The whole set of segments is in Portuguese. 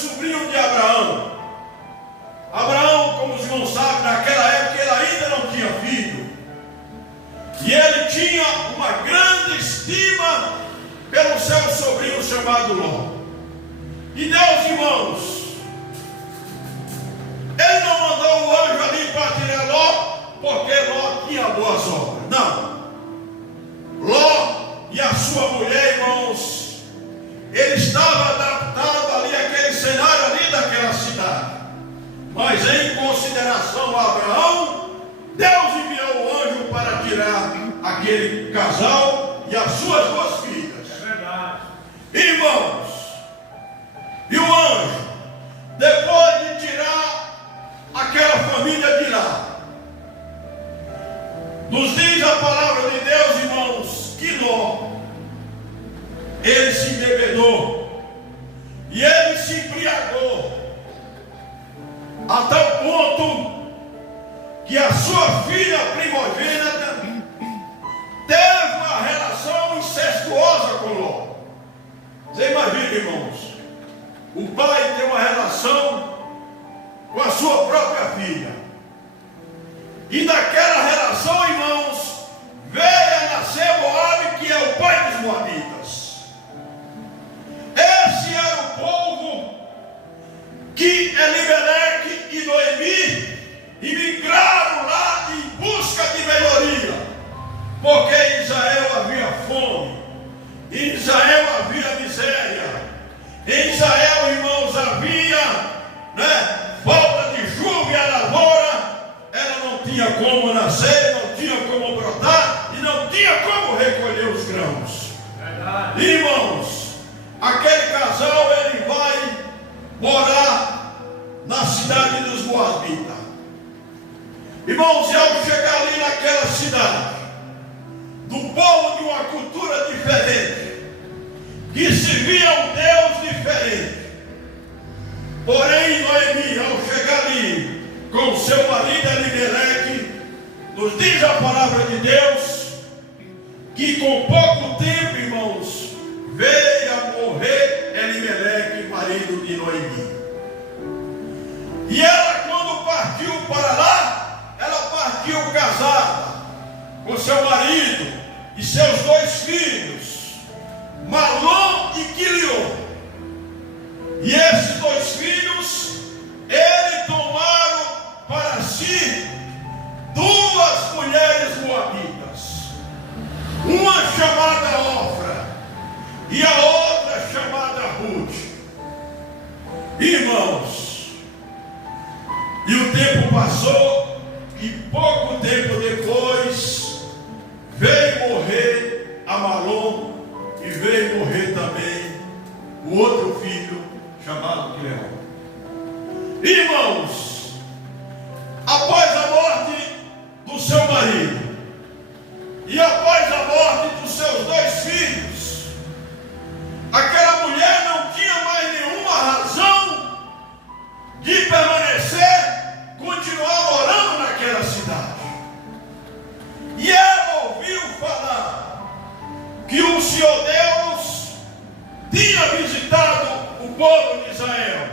sobrinho de Abraão. Abraão, como os irmãos sabem, naquela época ele ainda não tinha filho. E ele tinha uma grande estima pelo seu sobrinho chamado Ló. E Deus, irmãos, ele não mandou o anjo ali para tirar Ló, porque Ló tinha boas obras. Não. Ló e a sua mulher, irmãos, ele estava adaptado ali àquele cenário ali daquela cidade. Mas em consideração a Abraão, Deus enviou o anjo para tirar aquele casal e as suas duas filhas. É verdade. Irmãos, e o anjo, depois de tirar aquela família de lá, nos diz a palavra de Deus, irmãos, que Ló, ele se embebedou e ele se embriagou a tal ponto que a sua filha primogênita teve uma relação incestuosa com Ló. Você imagina, irmãos, o pai tem uma relação com a sua própria filha, e daquela relação, irmãos, veio a nascer Moabe, que é o pai dos moabitas. Esse era o povo que Elimeleque e Noemi imigraram lá em busca de melhoria, porque em Israel havia fome, em Israel havia miséria, em Israel, irmãos, havia falta de chuva, e a lavoura ela não tinha como nascer, não tinha como brotar e não tinha como recolher os grãos. Verdade. Irmãos, aquele casal ele vai morar na cidade dos Moabitas. Irmãos, e ao chegar ali naquela cidade, do povo de uma cultura diferente, que servia um Deus diferente, porém Noemi, ao chegar ali com seu marido Elimeleque, nos diz a palavra de Deus que com pouco tempo, irmãos, veio a morrer Elimeleque, marido de Noemi. E ela, quando partiu para lá, ela partiu casada com seu marido e seus dois filhos, Malom e Quilion. E esses dois filhos, eles tomaram para si duas mulheres moabitas, uma chamada Ofra e a outra chamada Ruth. Irmãos, e o tempo passou, e pouco tempo depois veio morrer a Malom e veio morrer também o outro filho chamado Quilion. Irmãos, após a morte do seu marido e após a morte dos seus dois filhos, aquela mulher não tinha mais nenhuma razão de permanecer, continuar morando naquela cidade. E ela ouviu falar que o Senhor Deus tinha visitado o povo de Israel,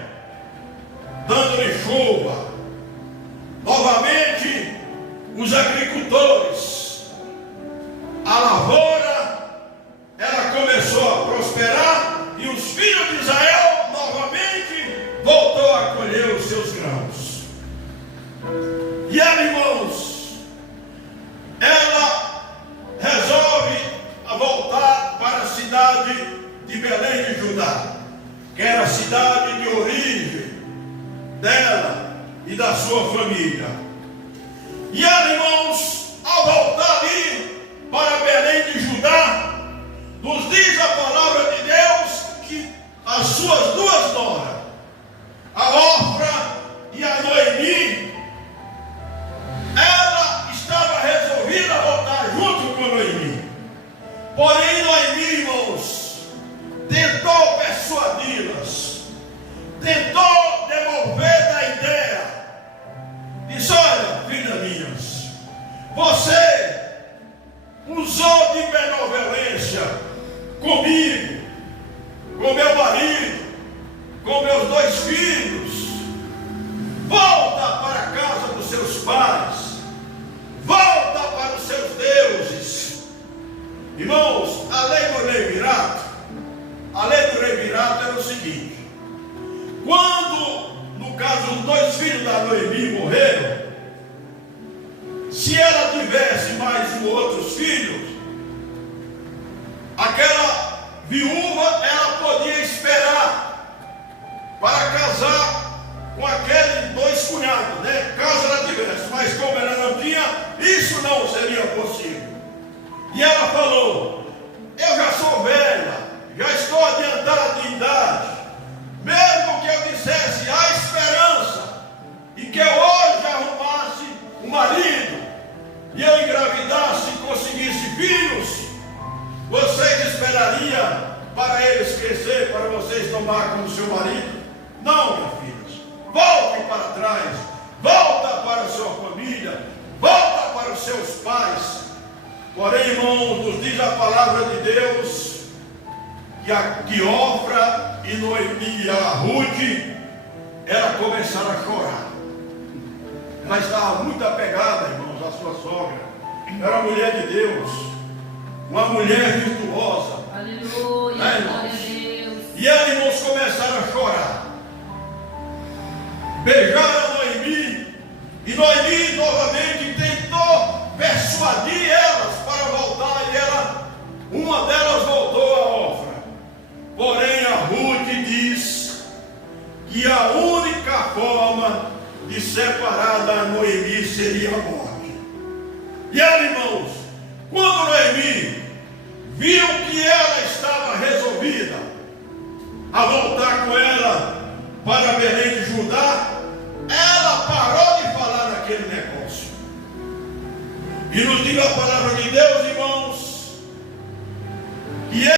dando-lhe chuva. Novamente, os agricultores, a lavoura, ela começou a prosperar, e os filhos de Israel novamente voltou a colher os seus grãos. E ela, irmãos, ela resolve voltar para a cidade de Belém de Judá, que era a cidade de origem dela e da sua família. E ela, irmãos, ao voltar ali para Belém de Judá, nos diz a palavra de Deus que as suas duas noras, a Ofra e a Noemi, ela estava resolvida a voltar junto com Noemi. Porém, Noemi, irmãos, tentou persuadi-las, tentou devolver da ideia. Disse: olha, filhas minhas, você usou de benevolência comigo, com meu marido, com meus 2 filhos. Volta para a casa dos seus pais. Volta para os seus deuses. Irmãos, a lei do levirato era o seguinte: quando, no caso, os 2 filhos da Noemi morreram, se ela tivesse mais outros filhos, aquela viúva, ela podia esperar para casar com aqueles 2 cunhados, né? Caso ela tivesse, mas como ela não tinha, isso não seria possível. E ela falou: eu já sou velha, já estou adiantada de idade, mesmo que eu dissesse há esperança, e que eu hoje arrumasse um marido, e eu engravidasse e conseguisse filhos, vocês esperariam para eles crescer, para vocês tomar como seu marido? Não, minha filha, volte para trás, volta para a sua família, volta para os seus pais. Porém, irmãos, nos diz a palavra de Deus que Ofra e Noemi e a Ruth, ela começaram a chorar. Ela estava muito apegada, irmãos, à sua sogra. Era mulher de Deus, uma mulher virtuosa. Aleluia, né, glória a Deus. E eles, irmãos, começaram a chorar. Beijaram a Noemi, e Noemi novamente tentou persuadir elas para voltar, e uma delas voltou a Ofra. Porém, a Ruth diz que a única forma de separar da Noemi seria a morte. E ela, irmãos, quando Noemi viu que ela estava resolvida a voltar com ela para Belém de Judá, ela parou de falar naquele negócio. E nos diz a palavra de Deus,